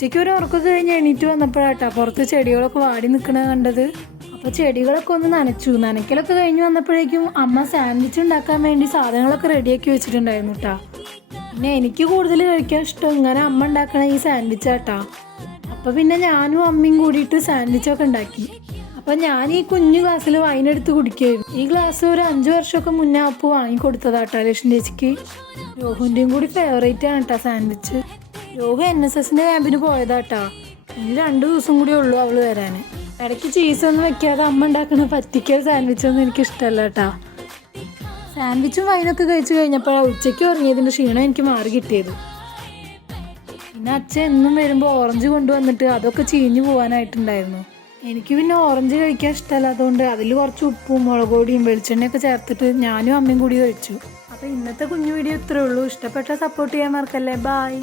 ഉച്ചയ്ക്ക് ഒരു ഉറക്കൊക്കെ കഴിഞ്ഞ് എണീറ്റ് വന്നപ്പോഴാട്ടാ പുറത്ത് ചെടികളൊക്കെ വാടി നിൽക്കണത് കണ്ടത്. അപ്പോൾ ചെടികളൊക്കെ ഒന്ന് നനയ്ക്കലൊക്കെ കഴിഞ്ഞ് വന്നപ്പോഴേക്കും അമ്മ സാൻഡ്വിച്ച് ഉണ്ടാക്കാൻ വേണ്ടി സാധനങ്ങളൊക്കെ റെഡിയാക്കി വെച്ചിട്ടുണ്ടായിരുന്നു കേട്ടോ. പിന്നെ എനിക്ക് കൂടുതൽ കഴിക്കാൻ ഇഷ്ടം ഇങ്ങനെ അമ്മ ഉണ്ടാക്കണ ഈ സാൻഡ്വിച്ചാട്ടാ. അപ്പോൾ പിന്നെ ഞാനും അമ്മയും കൂടിയിട്ട് സാൻഡ്വിച്ചൊക്കെ ഉണ്ടാക്കി. അപ്പം ഞാൻ ഈ കുഞ്ഞു ഗ്ലാസ്സിൽ വൈനെടുത്ത് കുടിക്കുമായിരുന്നു. ഈ ഗ്ലാസ് ഒരു 5 വർഷമൊക്കെ മുന്നേ അപ്പോൾ വാങ്ങിക്കൊടുത്തതാട്ടാ ലക്ഷ്മി ചേച്ചിക്ക്. രോഹുവിൻ്റെയും കൂടി ഫേവറേറ്റ് ആണ് കേട്ടോ സാൻഡ്വിച്ച്. രോഹു NSSൻ്റെ ക്യാമ്പിന് പോയതാട്ടാ. ഇനി 2 ദിവസം കൂടി ഉള്ളൂ അവൾ വരാൻ. ഇടയ്ക്ക് ചീസൊന്നും വെക്കാതെ അമ്മ ഉണ്ടാക്കുന്ന പറ്റിക്കൽ സാൻഡ്വിച്ചൊന്നും എനിക്ക് ഇഷ്ടമല്ല കേട്ടോ. സാൻഡ്വിച്ചും വൈനൊക്കെ കഴിച്ച് കഴിഞ്ഞപ്പോഴാണ് ഉച്ചയ്ക്ക് ഉറങ്ങിയതിൻ്റെ ക്ഷീണം എനിക്ക് മാറി കിട്ടിയത്. പിന്നെ അച്ഛൻ എന്നും വരുമ്പോൾ ഓറഞ്ച് കൊണ്ടുവന്നിട്ട് അതൊക്കെ ചീഞ്ഞു പോകാനായിട്ടുണ്ടായിരുന്നു. എനിക്ക് പിന്നെ ഓറഞ്ച് കഴിക്കാൻ ഇഷ്ടമല്ലാത്തതുകൊണ്ട് അതിൽ കുറച്ച് ഉപ്പും മുളക് പൊടിയും വെളിച്ചെണ്ണയൊക്കെ ചേർത്തിട്ട് ഞാനും അമ്മയും കൂടി കഴിച്ചു. അപ്പോൾ ഇന്നത്തെ കുഞ്ഞു വീഡിയോ ഇത്രയേ ഉള്ളൂ. ഇഷ്ടപ്പെട്ടാൽ സപ്പോർട്ട് ചെയ്യാൻ മറക്കല്ലേ. ബായ്.